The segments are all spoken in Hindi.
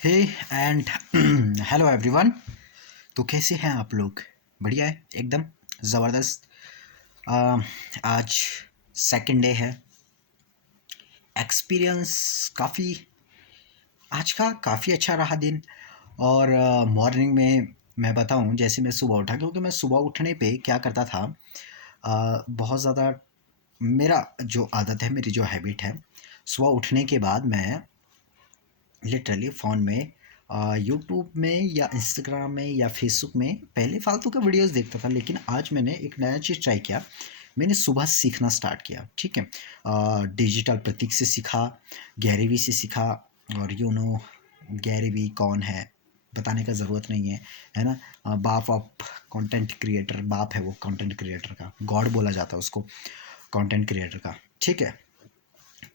Hey and hello everyone. तो कैसे हैं आप लोग? बढ़िया है एकदम ज़बरदस्त। अ, आज सेकंड डे है। एक्सपीरियंस काफ़ी आज का काफ़ी अच्छा रहा दिन। और मॉर्निंग में मैं बताऊं, जैसे मैं सुबह उठा, क्योंकि मैं सुबह उठने पे क्या करता था। बहुत ज़्यादा मेरा जो आदत है, मेरी जो हैबिट है, सुबह उठने के बाद मैं लिटरली फ़ोन में यूट्यूब में या इंस्टाग्राम में या फेसबुक में पहले फालतू के वीडियोस देखता था, लेकिन आज मैंने एक नया चीज़ ट्राई किया। मैंने सुबह सीखना स्टार्ट किया, ठीक है। डिजिटल प्रतीक से सीखा, गैरी वी से सीखा। और गैरी वी कौन है बताने का ज़रूरत नहीं है ना। बाप ऑफ कंटेंट क्रिएटर, बाप है वो कंटेंट क्रिएटर का, गॉड बोला जाता है उसको, कंटेंट क्रिएटर का, ठीक है।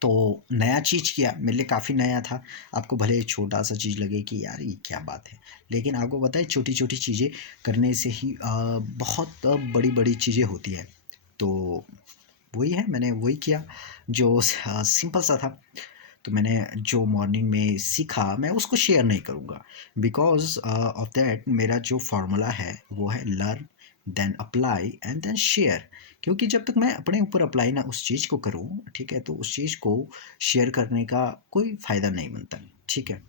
तो नया चीज़ किया, मेरे लिए काफ़ी नया था। आपको भले छोटा सा चीज़ लगे कि यार ये क्या बात है, लेकिन आपको पता है छोटी छोटी चीज़ें करने से ही बहुत बड़ी बड़ी चीज़ें होती है। तो वही है, मैंने वही किया जो सिंपल सा था। तो मैंने जो मॉर्निंग में सीखा मैं उसको शेयर नहीं करूँगा, बिकॉज ऑफ दैट मेरा जो फार्मूला है वो है learn, then apply and then share. क्योंकि जब तक मैं अपने ऊपर अप्लाई ना उस चीज़ को करूँ, ठीक है, तो उस चीज़ को शेयर करने का कोई फ़ायदा नहीं बनता, ठीक है।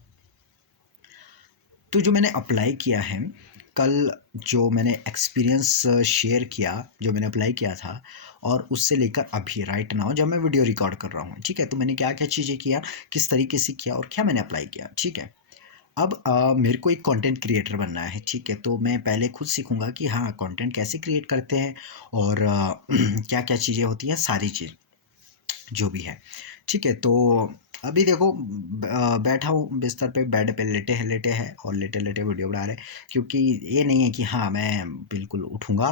तो जो मैंने अप्लाई किया है, कल जो मैंने एक्सपीरियंस शेयर किया, जो मैंने अप्लाई किया था, और उससे लेकर अभी राइट नाउ जब मैं वीडियो रिकॉर्ड कर रहा हूँ, ठीक है, तो मैंने क्या क्या चीज़ें किया, किस तरीके से किया और क्या मैंने अप्लाई किया, ठीक है। अब मेरे को एक कंटेंट क्रिएटर बनना है, ठीक है, तो मैं पहले खुद सीखूंगा कि हाँ कंटेंट कैसे क्रिएट करते हैं और क्या क्या चीज़ें होती हैं, सारी चीज़ जो भी है, ठीक है। तो अभी देखो बैठा हूँ बिस्तर पे, बेड पे लेटे हैं और लेटे लेटे वीडियो बना रहे हैं। क्योंकि ये नहीं है कि हाँ मैं बिल्कुल उठूँगा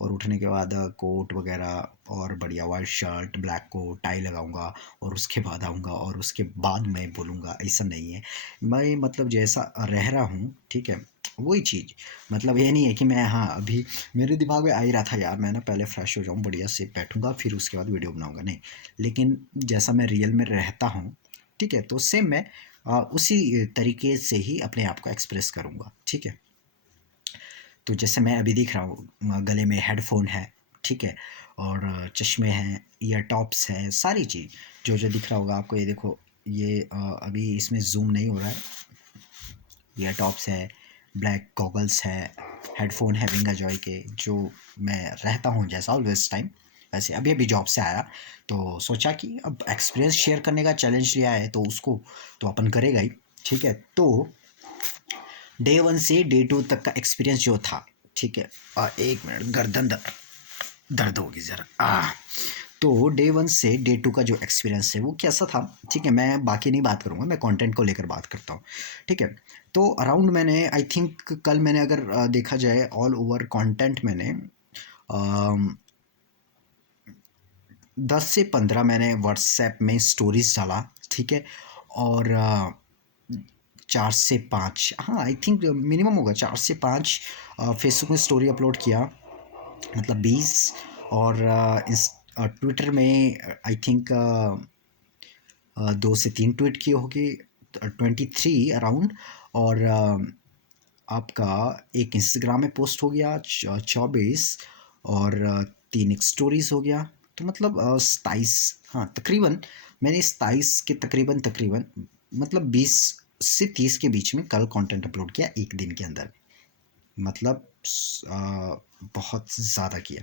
और उठने के बाद कोट वगैरह और बढ़िया white shirt, black coat, tie लगाऊंगा और उसके बाद आऊँगा और उसके बाद मैं बोलूँगा, ऐसा नहीं है। मैं मतलब जैसा रह रहा हूँ, ठीक है, वही चीज़। मतलब ये नहीं है कि मैं, हाँ अभी मेरे दिमाग में आ ही रहा था यार मैं ना पहले फ्रेश हो जाऊँ, बढ़िया से बैठूंगा फिर उसके बाद वीडियो बनाऊंगा, नहीं। लेकिन जैसा मैं रियल में रहता हूँ, ठीक है, तो सेम मैं उसी तरीके से ही अपने आप को एक्सप्रेस करूँगा, ठीक है। तो जैसे मैं अभी दिख रहा हूँ, गले में हेडफोन है, ठीक है, और चश्मे हैं, ईयर टॉप्स हैं, सारी चीज़ जो जो दिख रहा होगा आपको, ये देखो, ये अभी इसमें जूम नहीं हो रहा है। ईयर टॉप्स है, ब्लैक गॉगल्स है, हेडफोन है विंगा जॉय के, जो मैं रहता हूँ जैसा ऑलवेज टाइम। वैसे अभी अभी जॉब से आया, तो सोचा कि अब एक्सपीरियंस शेयर करने का चैलेंज लिया है तो उसको तो अपन करेगा ही, ठीक है। तो डे वन से डे टू तक का एक्सपीरियंस जो था, ठीक है। एक मिनट, गर्दन दर्द होगी ज़रा। तो डे वन से डे टू का जो एक्सपीरियंस है वो कैसा था, ठीक है। मैं बाकी नहीं बात करूँगा, मैं कंटेंट को लेकर बात करता हूँ, ठीक है। तो अराउंड मैंने आई थिंक कल मैंने अगर देखा जाए ऑल ओवर कंटेंट मैंने 10 से 15 मैंने व्हाट्सएप में स्टोरीज डाला, ठीक है। और 4 से 5, हाँ आई थिंक मिनिमम होगा 4 से 5 फेसबुक में स्टोरी अपलोड किया, मतलब 20। और ट्विटर में आई थिंक 2 से 3 ट्वीट किए होंगे, 23 अराउंड। और आपका एक इंस्टाग्राम में पोस्ट हो गया 24। और 3 एक स्टोरीज हो गया। तो मतलब 27, हाँ तकरीबन मैंने 27 के तकरीबन तकरीबन मतलब 20 से 30 के बीच में कल कंटेंट अपलोड किया एक दिन के अंदर। मतलब बहुत ज़्यादा किया।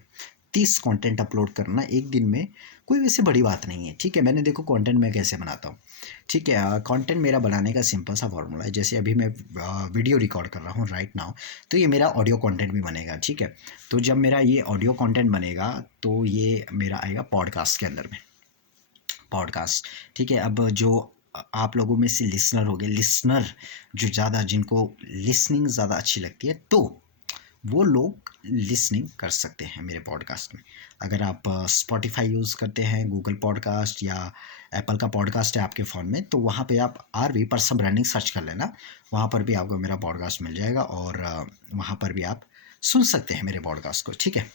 30 कंटेंट अपलोड करना एक दिन में कोई वैसे बड़ी बात नहीं है, ठीक है। मैंने देखो कंटेंट मैं कैसे बनाता हूँ, ठीक है। कंटेंट मेरा बनाने का सिंपल सा फॉर्मूला है। जैसे अभी मैं वीडियो रिकॉर्ड कर रहा हूँ राइट नाउ, तो ये मेरा ऑडियो कंटेंट भी बनेगा, ठीक है। तो जब मेरा ये ऑडियो कंटेंट बनेगा तो ये मेरा आएगा पॉडकास्ट के अंदर में, पॉडकास्ट, ठीक है। अब जो आप लोगों में से लिसनर हो गए, लिसनर जो ज़्यादा, जिनको लिसनिंग ज़्यादा अच्छी लगती है, तो वो लोग लिसनिंग कर सकते हैं मेरे पॉडकास्ट में। अगर आप स्पॉटिफाई यूज़ करते हैं, गूगल पॉडकास्ट या एप्पल का पॉडकास्ट है आपके फ़ोन में, तो वहाँ पे आप RV पर्सन ब्रांडिंग सर्च कर लेना, वहाँ पर भी आपको मेरा पॉडकास्ट मिल जाएगा और वहाँ पर भी आप सुन सकते हैं मेरे पॉडकास्ट को, ठीक है।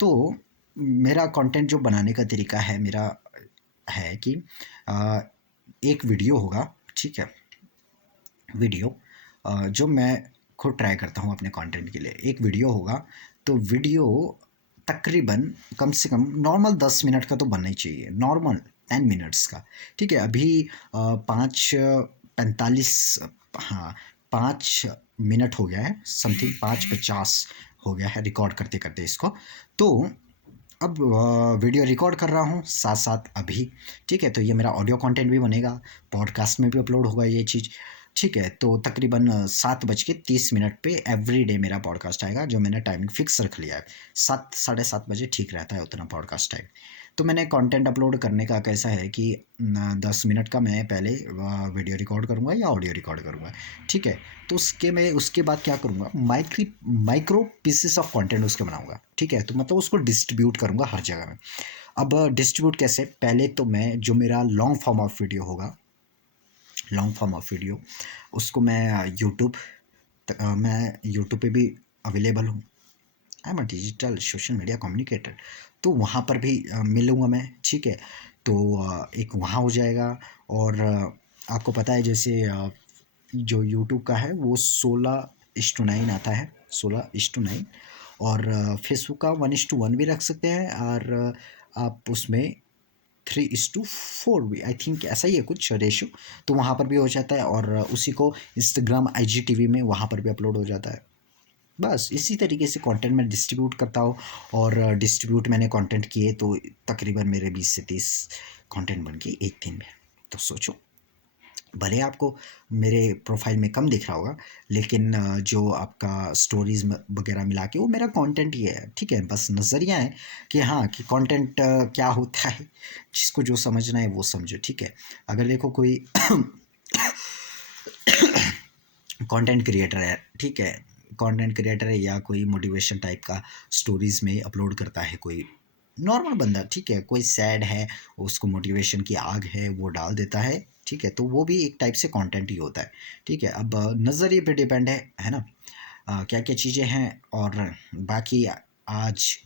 तो मेरा कंटेंट जो बनाने का तरीका है मेरा है कि अ, एक वीडियो होगा, ठीक है। वीडियो जो मैं खुद ट्राई करता हूँ अपने कंटेंट के लिए। एक वीडियो होगा तो वीडियो तकरीबन कम से कम नॉर्मल 10 मिनट का तो बनना ही चाहिए, नॉर्मल 10 मिनट्स का। ठीक है, अभी 5:45, हाँ 5 मिनट हो गया है, समथिंग 5:50 हो गया है रिकॉर्ड करते करते इसको। तो अब वीडियो रिकॉर्ड कर रहा हूँ साथ साथ अभी। ठीक है, तो ये मेरा ऑडियो कंटेंट भी बनेगा, पॉडकास्ट में भी अपलोड होगा ये चीज़। ठीक है, तो तकरीबन 7:30 पे एवरी डे मेरा पॉडकास्ट आएगा, जो मैंने टाइमिंग फिक्स रख लिया है। 7 साढ़े 7 बजे ठीक रहता है उतना पॉडकास्ट टाइम। तो मैंने कंटेंट अपलोड करने का कैसा है कि 10 मिनट का मैं पहले वीडियो रिकॉर्ड करूँगा या ऑडियो रिकॉर्ड करूँगा। ठीक है, तो उसके बाद क्या करूँगा, माइक्रो पीसेस ऑफ कंटेंट उसके बनाऊँगा। ठीक है, तो मतलब उसको डिस्ट्रीब्यूट करूँगा हर जगह में। अब डिस्ट्रीब्यूट कैसे, पहले तो मैं जो मेरा लॉन्ग फॉर्म ऑफ वीडियो होगा, लॉन्ग फॉर्म ऑफ वीडियो उसको मैं यूट्यूब पे भी अवेलेबल हूँ। I am a digital social media communicator, तो वहाँ पर भी मिलूँगा मैं। ठीक है, तो एक वहाँ हो जाएगा। और आपको पता है जैसे जो यूट्यूब का है वो 16:9 आता है, 16:9। और फेसबुक का 1:1 भी रख सकते हैं, और आप उसमें 3:4 भी, आई थिंक ऐसा ही है कुछ रेशो। तो वहाँ पर भी हो जाता है, और उसी को इंस्टाग्राम IGTV में वहाँ पर भी अपलोड हो जाता है। बस इसी तरीके से कंटेंट मैं डिस्ट्रीब्यूट करता हूँ। और डिस्ट्रीब्यूट मैंने कंटेंट किए तो तकरीबन मेरे 20 से 30 कंटेंट बन गए एक दिन में। तो सोचो, भले आपको मेरे प्रोफाइल में कम दिख रहा होगा, लेकिन जो आपका स्टोरीज वगैरह मिला के वो मेरा कंटेंट ही है। ठीक है, बस नज़रिया है कि हाँ कि कंटेंट क्या होता है, जिसको जो समझना है वो समझो। ठीक है, अगर देखो कोई कंटेंट क्रिएटर है, ठीक है, कंटेंट क्रिएटर है या कोई मोटिवेशन टाइप का स्टोरीज में अपलोड करता है, कोई नॉर्मल बंदा, ठीक है, कोई सैड है, उसको मोटिवेशन की आग है वो डाल देता है। ठीक है, तो वो भी एक टाइप से कंटेंट ही होता है। ठीक है, अब नज़रिए पे डिपेंड है ना, क्या क्या चीज़ें हैं। और बाकी आज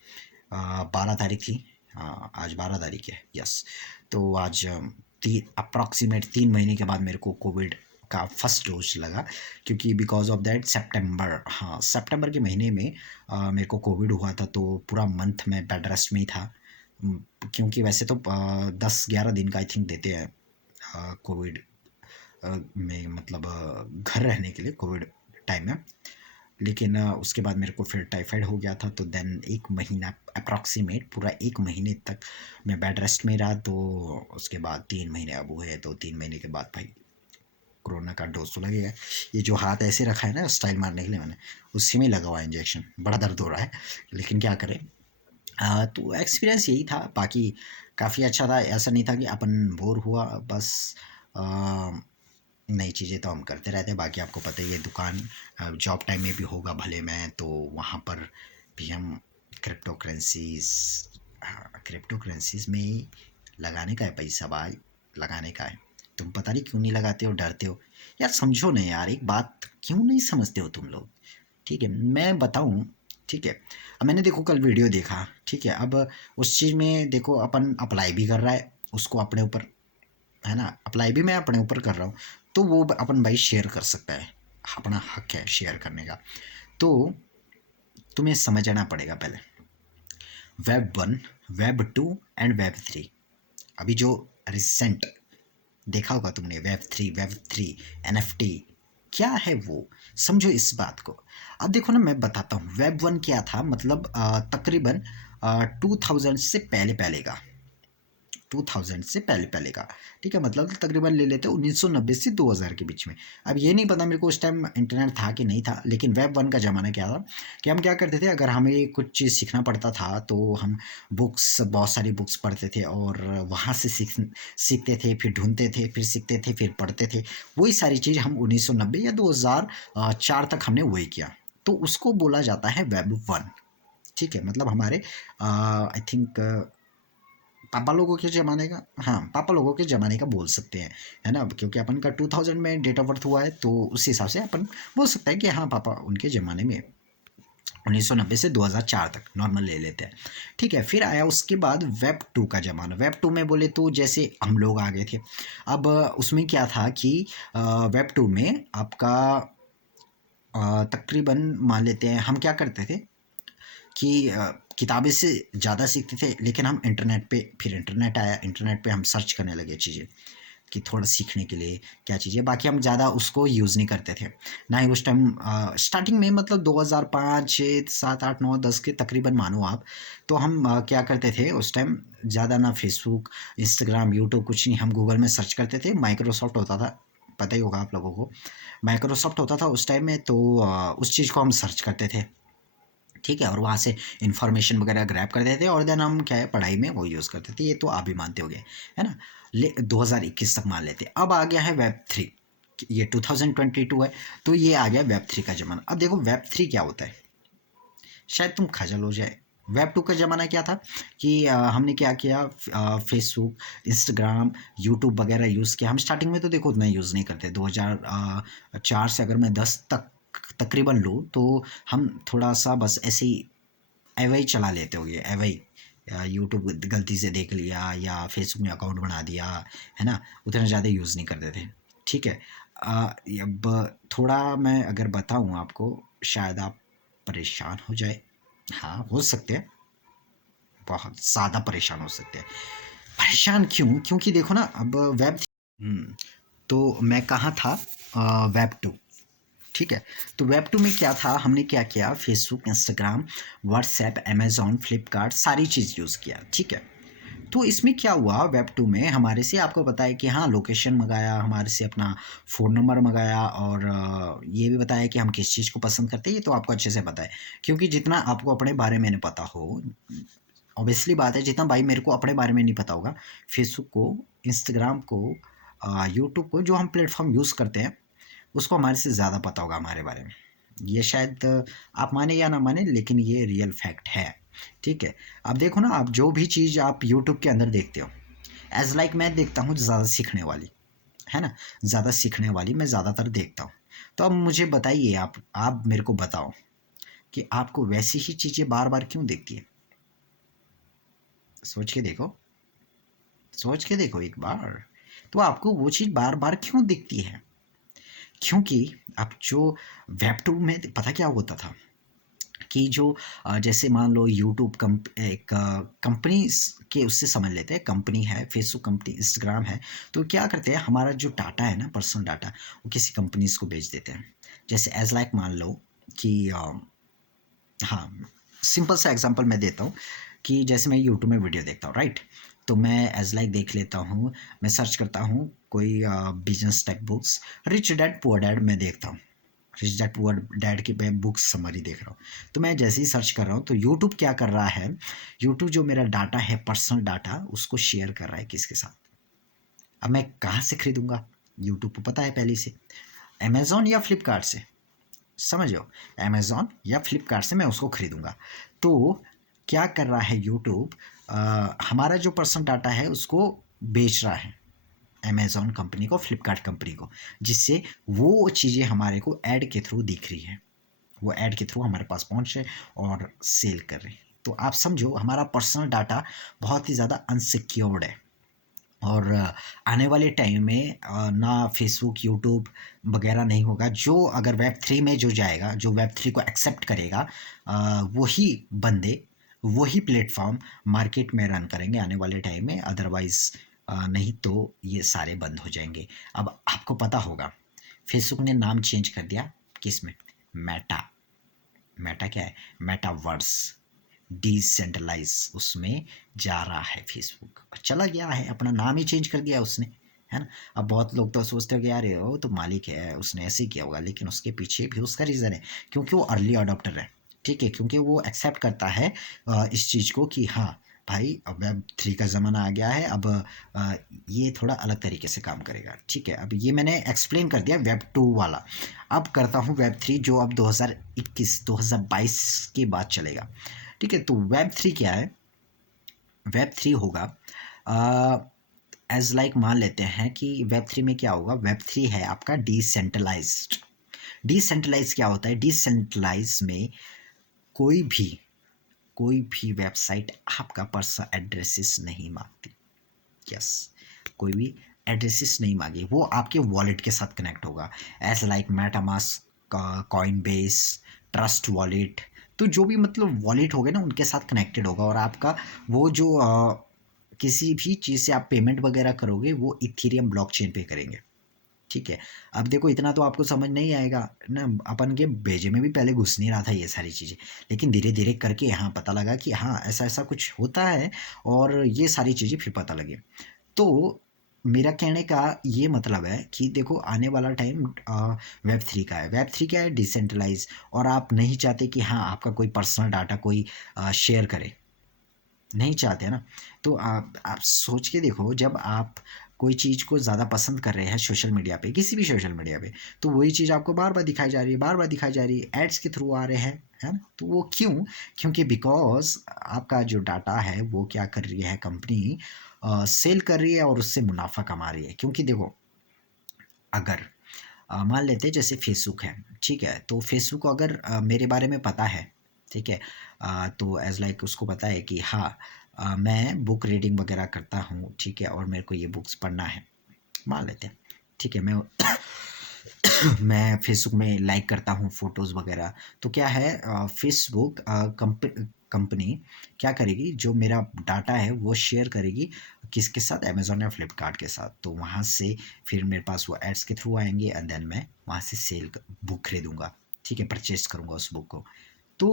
12 तारीख थी, आज 12 तारीख है, यस। तो आज अप्रॉक्सीमेट 3 महीने के बाद मेरे को कोविड का फर्स्ट डोज लगा, क्योंकि बिकॉज ऑफ दैट सितंबर, हाँ सितंबर के महीने में मेरे को कोविड हुआ था। तो पूरा मंथ में बेड रेस्ट में ही था। क्योंकि वैसे तो 10-11 दिन का आई थिंक देते हैं कोविड में, मतलब घर रहने के लिए कोविड टाइम में। लेकिन उसके बाद मेरे को फिर टाइफाइड हो गया था, तो देन 1 महीना अप्रॉक्सीमेट पूरा 1 महीने तक मैं बेड रेस्ट में रहा। तो उसके बाद 3 महीने अब हुए, तो 3 महीने के बाद भाई कोरोना का डोज तो लगेगा। ये जो हाथ ऐसे रखा है ना स्टाइल मारने के लिए मैंने, उसी में लगा हुआ है इंजेक्शन, बड़ा दर्द हो रहा है, लेकिन क्या करें। तो एक्सपीरियंस यही था, बाकी काफ़ी अच्छा था। ऐसा नहीं था कि अपन बोर हुआ, बस नई चीज़ें तो हम करते रहते हैं। बाकी आपको पता ही है, दुकान जॉब टाइम में भी होगा भले मैं, तो वहाँ पर भी हम क्रिप्टो करेंसीज, क्रिप्टो करेंसीज में लगाने का है पैसा भाई, लगाने का है। तुम पता नहीं क्यों नहीं लगाते हो, डरते हो यार। समझो ना यार, एक बात क्यों नहीं समझते हो तुम लोग। ठीक है, मैं बताऊं। ठीक है, अब मैंने देखो कल वीडियो देखा, ठीक है, अब उस चीज़ में देखो अपन अप्लाई भी कर रहा है उसको अपने ऊपर, है ना, अप्लाई भी मैं अपने ऊपर कर रहा हूँ। तो वो अपन भाई शेयर कर सकता है, अपना हक है शेयर करने का। तो तुम्हें समझना पड़ेगा पहले Web 1, Web 2 एंड Web 3। अभी जो रिसेंट देखा होगा तुमने, Web 3, NFT क्या है वो, समझो इस बात को। अब देखो ना, मैं बताता हूँ Web 1 क्या था, मतलब तकरीबन 2000 से पहले पहले का, 2000 से पहले पहले का। ठीक है, मतलब तकरीबन ले लेते 1990 से 2000 के बीच में। अब ये नहीं पता मेरे को उस टाइम इंटरनेट था कि नहीं था, लेकिन Web 1 का ज़माना क्या था कि हम क्या करते थे, अगर हमें कुछ चीज़ सीखना पड़ता था तो हम बुक्स, बहुत सारी बुक्स पढ़ते थे, और वहाँ से सीखते थे, फिर ढूंढते थे, फिर सीखते थे, फिर पढ़ते थे। वही सारी चीज़ हम 1990 या 2004 तक हमने वही किया। तो उसको बोला जाता है Web 1। ठीक है, मतलब हमारे आई थिंक पापा लोगों के ज़माने का, हाँ पापा लोगों के ज़माने का बोल सकते हैं, है ना, क्योंकि अपन का 2000 में डेट ऑफ बर्थ हुआ है, तो उस हिसाब से अपन बोल सकते हैं कि हाँ पापा उनके ज़माने में 1990 से 2004 तक नॉर्मल ले लेते हैं। ठीक है, फिर आया उसके बाद वेब 2 का ज़माना। वेब 2 में बोले तो जैसे हम लोग आ गए थे। अब उसमें क्या था कि वेब 2 में आपका तकरीबन मान लेते हैं हम क्या करते थे कि किताबें से ज़्यादा सीखते थे, लेकिन हम इंटरनेट पे, फिर इंटरनेट आया, इंटरनेट पे हम सर्च करने लगे चीज़ें कि थोड़ा सीखने के लिए क्या चीज़ें, बाकी हम ज़्यादा उसको यूज़ नहीं करते थे। ना ही उस टाइम स्टार्टिंग में मतलब 2005 6 7 8 9 10 के तकरीबन मानो आप, तो हम क्या करते थे उस टाइम, ज़्यादा ना फेसबुक, इंस्टाग्राम, यूट्यूब कुछ नहीं, हम गूगल में सर्च करते थे। माइक्रोसॉफ्ट होता था, पता ही होगा आप लोगों को, माइक्रोसॉफ्ट होता था उस टाइम में, तो उस चीज़ को हम सर्च करते थे। ठीक है, और वहाँ से इन्फॉर्मेशन वगैरह ग्रैब करते थे, और देन हम क्या है पढ़ाई में वो यूज़ करते थे। ये तो आप भी मानते होगे, है ना। 2021 तक मान लेते। अब आ गया है वेब थ्री, ये 2022 है, तो ये आ गया वेब थ्री का ज़माना। अब देखो वेब थ्री क्या होता है, शायद तुम खजल हो जाए। वेब टू का ज़माना क्या था कि हमने क्या किया, फेसबुक, इंस्टाग्राम, यूट्यूब वगैरह यूज़ किया। हम स्टार्टिंग में तो देखो उतना यूज़ नहीं करते। 2004 से अगर मैं 10 तक तकरीबन लूँ, तो हम थोड़ा सा बस ऐसे ही एवई चला लेते होगे, एवई यूट्यूब गलती से देख लिया या फेसबुक में अकाउंट बना दिया, है ना, उतना ज़्यादा यूज़ नहीं करते थे। ठीक है। अब थोड़ा मैं अगर बताऊँ आपको, शायद आप परेशान हो जाए। हाँ, हो सकते हैं, बहुत ज़्यादा परेशान हो सकते हैं। परेशान क्यों? क्योंकि देखो ना, अब वेब, तो मैं कहाँ था, वेब टू। ठीक है, तो वेब टू में क्या था, हमने क्या किया, Facebook, Instagram, WhatsApp, Amazon, Flipkart, सारी चीज़ यूज़ किया। ठीक है, तो इसमें क्या हुआ, वेब टू में हमारे से आपको बताया कि हाँ लोकेशन मंगाया, हमारे से अपना फ़ोन नंबर मंगाया, और ये भी बताया कि हम किस चीज़ को पसंद करते हैं। ये तो आपको अच्छे से पता है, क्योंकि जितना आपको अपने बारे में नहीं पता हो, ऑब्वियसली बात है, जितना भाई मेरे को अपने बारे में नहीं पता होगा, फेसबुक को, इंस्टाग्राम को, यूट्यूब को, जो हम प्लेटफॉर्म यूज़ करते हैं, उसको हमारे से ज़्यादा पता होगा हमारे बारे में। ये शायद आप माने या ना माने, लेकिन ये रियल फैक्ट है। ठीक है, अब देखो ना, आप जो भी चीज़ आप यूट्यूब के अंदर देखते हो, एज लाइक मैं देखता हूँ ज़्यादा सीखने वाली, है ना, ज़्यादा सीखने वाली मैं ज़्यादातर देखता हूँ। तो अब मुझे बताइए, आप मेरे को बताओ कि आपको वैसी ही चीज़ें बार बार क्यों दिखती है। सोच के देखो, सोच के देखो एक बार, तो आपको वो चीज़ बार बार क्यों दिखती है। क्योंकि अब जो वेब टू में पता क्या होता था कि जो जैसे मान लो यूट्यूब एक कंपनी के उससे समझ लेते हैं, कंपनी है, फेसबुक कंपनी, इंस्टाग्राम है, तो क्या करते हैं, हमारा जो डाटा है ना, पर्सनल डाटा, वो किसी कंपनीज को बेच देते हैं। जैसे एज लाइक मान लो कि हाँ, सिंपल सा एग्जांपल मैं देता हूँ कि जैसे मैं यूट्यूब में वीडियो देखता हूँ, राइट, तो मैं एज लाइक देख लेता हूँ, मैं सर्च करता हूँ कोई business tech books, rich dad poor dad मैं देखता हूँ, रिच डैड पुअर डैड की मैं बुक्स समरी देख रहा हूँ। तो मैं जैसे ही सर्च कर रहा हूँ, तो यूट्यूब क्या कर रहा है, यूट्यूब जो मेरा डाटा है, पर्सनल डाटा, उसको शेयर कर रहा है किसके साथ। अब मैं कहाँ से खरीदूंगा, यूट्यूब को पता है पहले से, अमेजोन या फ्लिपकार्ट से, समझ लो, अमेजोन या फ्लिपकार्ट से मैं उसको खरीदूंगा। तो क्या कर रहा है यूट्यूब, हमारा जो पर्सनल डाटा है उसको बेच रहा है अमेजोन कंपनी को, फ्लिपकार्ट कंपनी को, जिससे वो चीज़ें हमारे को ऐड के थ्रू दिख रही है, वो ऐड के थ्रू हमारे पास पहुंच रहे और सेल कर रहे हैं। तो आप समझो हमारा पर्सनल डाटा बहुत ही ज़्यादा अनसिक्योर्ड है। और आने वाले टाइम में ना फेसबुक, यूट्यूब वगैरह नहीं होगा। जो अगर वेब थ्री में जो जाएगा, जो वेब थ्री को एक्सेप्ट करेगा, वही बंदे, वही प्लेटफॉर्म मार्केट में रन करेंगे आने वाले टाइम में। अदरवाइज नहीं तो ये सारे बंद हो जाएंगे। अब आपको पता होगा फेसबुक ने नाम चेंज कर दिया, किस में, मेटा। मेटा क्या है, मेटावर्स, डिसेंट्रलाइज उसमें जा रहा है फेसबुक, चला गया है, अपना नाम ही चेंज कर दिया उसने, है ना। अब बहुत लोग तो सोचते हो कि यार वो तो मालिक है, उसने ऐसे ही किया होगा, लेकिन उसके पीछे भी उसका रीज़न है, क्योंकि वो अर्ली अडॉप्टर है। ठीक है, क्योंकि वो एक्सेप्ट करता है इस चीज़ को कि हाँ भाई, अब वेब थ्री का ज़माना आ गया है, अब अ, ये थोड़ा अलग तरीके से काम करेगा। ठीक है, अब ये मैंने एक्सप्लेन कर दिया वेब टू वाला। अब करता हूँ वेब थ्री, जो अब 2021 2022 के बाद चलेगा। ठीक है, तो वेब थ्री क्या है, वेब थ्री होगा एज लाइक मान लेते हैं कि वेब थ्री में क्या होगा, वेब थ्री है आपका डिसेंट्रलाइज्ड। डिसेंट्रलाइज क्या होता है, डिसेंट्रलाइज में कोई भी वेबसाइट आपका पर्सनल एड्रेसेस नहीं मांगती। यस, कोई भी एड्रेसेस नहीं मांगी, वो आपके वॉलेट के साथ कनेक्ट होगा, as like MetaMask, Coinbase, trust wallet. तो जो भी मतलब वॉलेट होगा ना उनके साथ कनेक्टेड होगा, और आपका वो जो किसी भी चीज़ से आप पेमेंट वगैरह करोगे वो इथेरियम ब्लॉकचेन पे करेंगे। ठीक है। अब देखो इतना तो आपको समझ नहीं आएगा ना, अपन के भेजे में भी पहले घुस नहीं रहा था ये सारी चीज़ें, लेकिन धीरे धीरे करके यहाँ पता लगा कि हाँ ऐसा ऐसा कुछ होता है, और ये सारी चीज़ें फिर पता लगी। तो मेरा कहने का ये मतलब है कि देखो आने वाला टाइम वेब 3 का है। वेब 3 क्या है? डिसेंट्रलाइज, और आप नहीं चाहते कि हाँ आपका कोई पर्सनल डाटा कोई शेयर करे, नहीं चाहते ना। तो आप सोच के देखो, जब आप कोई चीज़ को ज़्यादा पसंद कर रहे हैं सोशल मीडिया पे, किसी भी सोशल मीडिया पे, तो वही चीज़ आपको बार बार दिखाई जा रही है, बार बार दिखाई जा रही है, एड्स के थ्रू आ रहे हैं, है ना। तो वो क्यों? क्योंकि बिकॉज आपका जो डाटा है वो क्या कर रही है कंपनी, सेल कर रही है और उससे मुनाफा कमा रही है। क्योंकि देखो अगर मान लेते हैं जैसे फेसबुक है, ठीक है, तो फेसबुक को अगर मेरे बारे में पता है, ठीक है, तो एज लाइक उसको पता है कि हाँ मैं बुक रीडिंग वगैरह करता हूँ, ठीक है, और मेरे को ये बुक्स पढ़ना है, मान लेते हैं, ठीक है, मैं मैं फेसबुक में लाइक करता हूँ फ़ोटोज़ वगैरह। तो क्या है, फेसबुक कंपनी क्या करेगी, जो मेरा डाटा है वो शेयर करेगी किसके साथ, अमेज़न या फ्लिपकार्ट के साथ। तो वहाँ से फिर मेरे पास वो एड्स के थ्रू आएंगे, एंड देन मैं वहाँ से बुक खरीदूँगा, ठीक है, परचेज करूँगा उस बुक को। तो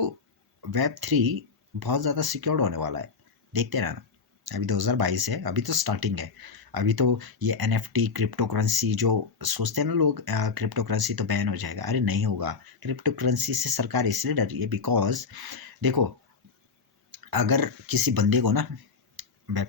वेब 3 बहुत ज़्यादा सिक्योर्ड होने वाला है, देखते रहना। अभी 2022 है, अभी तो स्टार्टिंग है। अभी तो ये NFT क्रिप्टो करेंसी जो सोचते हैं ना लोग, क्रिप्टो करेंसी तो बैन हो जाएगा, अरे नहीं होगा। क्रिप्टो करेंसी से सरकार इसलिए डर रही है बिकॉज देखो अगर किसी बंदे को ना वेब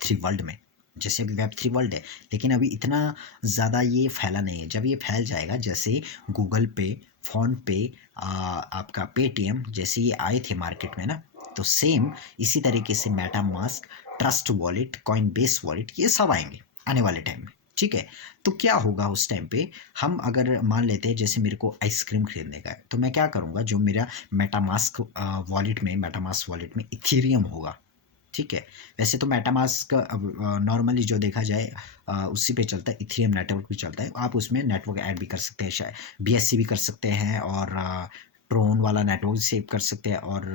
3 वर्ल्ड में, जैसे अभी वेब 3 वर्ल्ड है, लेकिन अभी इतना ज़्यादा ये फैला नहीं है। जब ये फैल जाएगा, जैसे गूगल पे, फ़ोन पे, आपका पेटीएम जैसे ये आए थे मार्केट में ना, तो सेम इसी तरीके से Meta mask, trust wallet, coin base wallet, ये सब आएंगे आने वाले टाइम में, ठीक है। तो क्या होगा उस टाइम पे, हम अगर मान लेते हैं जैसे मेरे को आइसक्रीम खरीदने का है, तो मैं क्या करूँगा, जो मेरा मेटामास्क वॉलेट में इथेरियम होगा, ठीक है। वैसे तो मेटामास्क नॉर्मली जो देखा जाए उसी पे चलता है, इथेरियम नेटवर्क भी चलता है। आप उसमें नेटवर्क ऐड भी कर सकते हैं, शायद BSC भी कर सकते हैं, और ट्रोन वाला नेटवर्क सेव कर सकते हैं, और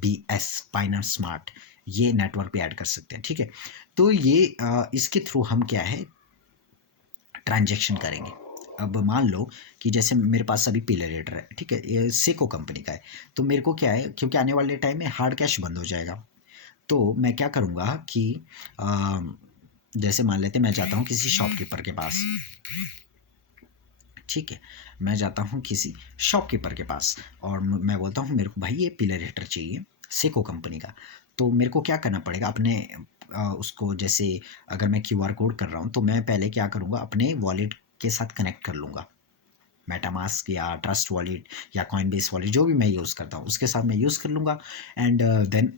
BS बाइनर स्मार्ट ये नेटवर्क भी ऐड कर सकते हैं, ठीक है। तो ये इसके थ्रू हम क्या है ट्रांजेक्शन करेंगे। अब मान लो कि जैसे मेरे पास अभी पिलर रेडर है, ठीक है, ये सेको कंपनी का है। तो मेरे को क्या है, क्योंकि आने वाले टाइम में हार्ड कैश बंद हो जाएगा, तो मैं क्या करूँगा कि अ, जैसे मान लेते मैं जाता हूँ किसी शॉपकीपर के पास, ठीक है, मैं जाता हूँ किसी शॉपकीपर के पास और मैं बोलता हूँ मेरे को भाई ये पिलर हीटर चाहिए सेको कंपनी का। तो मेरे को क्या करना पड़ेगा, अपने उसको जैसे अगर मैं QR कोड कर रहा हूँ, तो मैं पहले क्या करूँगा, अपने वॉलेट के साथ कनेक्ट कर लूँगा, मेटामास्क या ट्रस्ट वॉलेट या कॉइनबेस वॉलेट जो भी मैं यूज़ करता हूँ उसके साथ मैं यूज़ कर लूँगा। एंड देन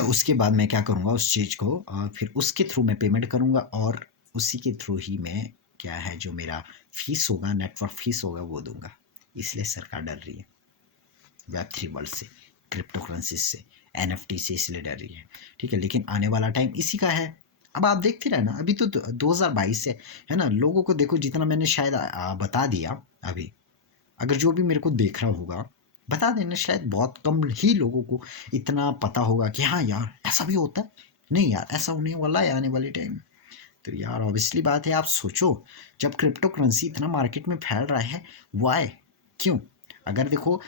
उसके बाद मैं क्या करूँगा, उस चीज़ को फिर उसके थ्रू मैं पेमेंट करूँगा, और उसी के थ्रू ही मैं क्या है जो मेरा फीस होगा, नेटवर्क फीस होगा, वो दूंगा। इसलिए सरकार डर रही है वेब 3 वर्ल्ड से, क्रिप्टो करेंसी से, NFT से इसलिए डर रही है, ठीक है। लेकिन आने वाला टाइम इसी का है। अब आप देखते रहना, अभी तो 2022 है ना। लोगों को देखो जितना मैंने शायद बता दिया अभी, अगर जो भी मेरे को देख रहा होगा बता देना, शायद बहुत कम ही लोगों को इतना पता होगा कि हाँ यार ऐसा भी होता है। नहीं यार, ऐसा होने वाला है आने वाले टाइम। तो यार ऑब्वियसली बात है, आप सोचो जब क्रिप्टो करेंसी इतना मार्केट में फैल रहा है, वाई, क्यों? अगर देखो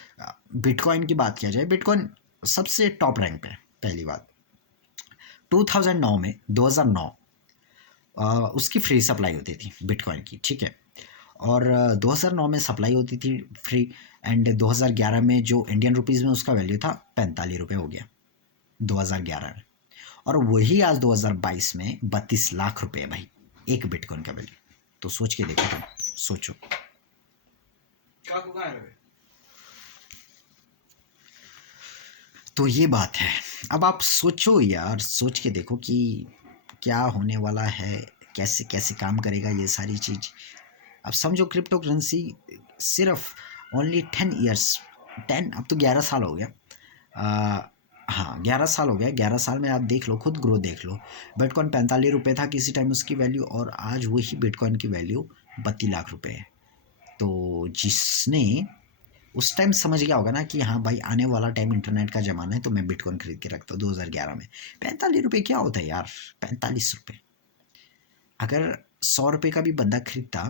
बिटकॉइन की बात किया जाए, बिटकॉइन सबसे टॉप रैंक पे है। पहली बात 2009 में 2009 उसकी फ्री सप्लाई होती थी बिटकॉइन की, ठीक है, और 2009 में सप्लाई होती थी फ्री। एंड 2011 में जो इंडियन रुपीज़ में उसका वैल्यू था 45 रुपये हो गया 2011 में, और वही आज 2022 में 32 लाख रुपए है भाई एक बिटकॉइन का वैल्यू। तो सोच के देखो, तुम सोचो। तो ये बात है। अब आप सोचो यार, सोच के देखो कि क्या होने वाला है, कैसे कैसे काम करेगा ये सारी चीज़। अब समझो क्रिप्टो करेंसी सिर्फ ओनली 10 ईयर्स 10, अब तो 11 साल हो गया। हाँ, 11 साल हो गया। 11 साल में आप देख लो, खुद ग्रोथ देख लो। बिटकॉइन 45 रुपये था किसी टाइम उसकी वैल्यू, और आज वही बिटकॉइन की वैल्यू 32 लाख रुपए है। तो जिसने उस टाइम समझ गया होगा ना कि हाँ भाई, आने वाला टाइम इंटरनेट का ज़माना है, तो मैं बिटकॉइन खरीद के रखता हूँ 2011 में। 45 रुपये क्या होता है यार, 45 रुपये। अगर 100 रुपये का भी बंदा खरीदता,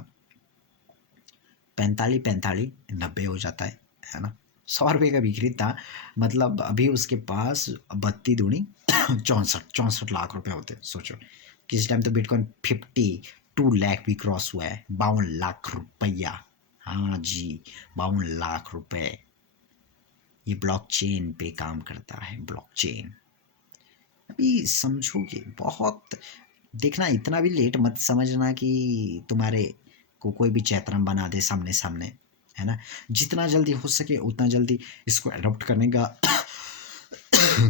45 90 हो जाता है ना। 100 रुपये का भी खरीदता, मतलब अभी उसके पास 32 दूनी 64 लाख रुपए होते। सोचो, किसी टाइम तो बिटकॉइन 52 लाख भी क्रॉस हुआ है। 52 लाख रुपया। हाँ जी, 52 लाख रुपए। ये ब्लॉकचेन पे काम करता है, ब्लॉकचेन। अभी समझो कि बहुत, देखना इतना भी लेट मत समझना कि तुम्हारे को कोई भी चैतरम बना दे सामने सामने, है ना। जितना जल्दी हो सके उतना जल्दी इसको अडॉप्ट करने का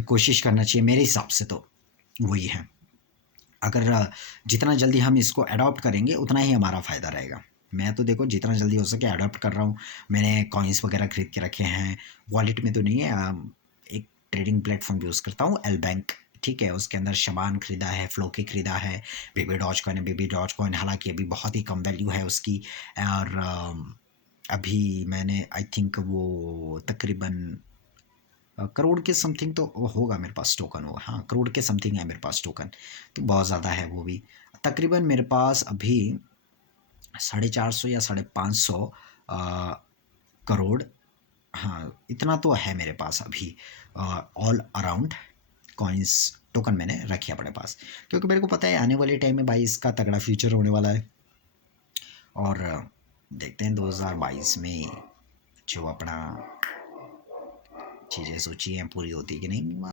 कोशिश करना चाहिए, मेरे हिसाब से तो वही है। अगर जितना जल्दी हम इसको अडॉप्ट करेंगे उतना ही हमारा फ़ायदा रहेगा। मैं तो देखो जितना जल्दी हो सके अडॉप्ट कर रहा हूँ। मैंने कॉइन्स वगैरह खरीद के रखे हैं। वॉलेट में तो नहीं है, एक ट्रेडिंग प्लेटफॉर्म यूज़ करता हूँ, एल बैंक। ठीक है, उसके अंदर शबान खरीदा है, फ्लोकी खरीदा है, बेबी डॉज कॉइन है। बेबी डॉज कॉइन हालांकि अभी बहुत ही कम वैल्यू है उसकी। और अभी मैंने आई थिंक वो तकरीबन करोड़ के समथिंग तो होगा मेरे पास टोकन। वो हाँ, करोड़ के समथिंग है मेरे पास टोकन। तो बहुत ज़्यादा है वो भी। तकरीबन मेरे पास अभी 450 या 550 करोड़, हाँ इतना तो है मेरे पास अभी। ऑल अराउंड कॉइन्स, टोकन मैंने रखे अपने पास, क्योंकि मेरे को पता है आने वाले टाइम में भाई इसका तगड़ा फ्यूचर होने वाला है। और देखते हैं 2022 में जो अपना चीज़ें सोची हैं पूरी होती कि नहीं।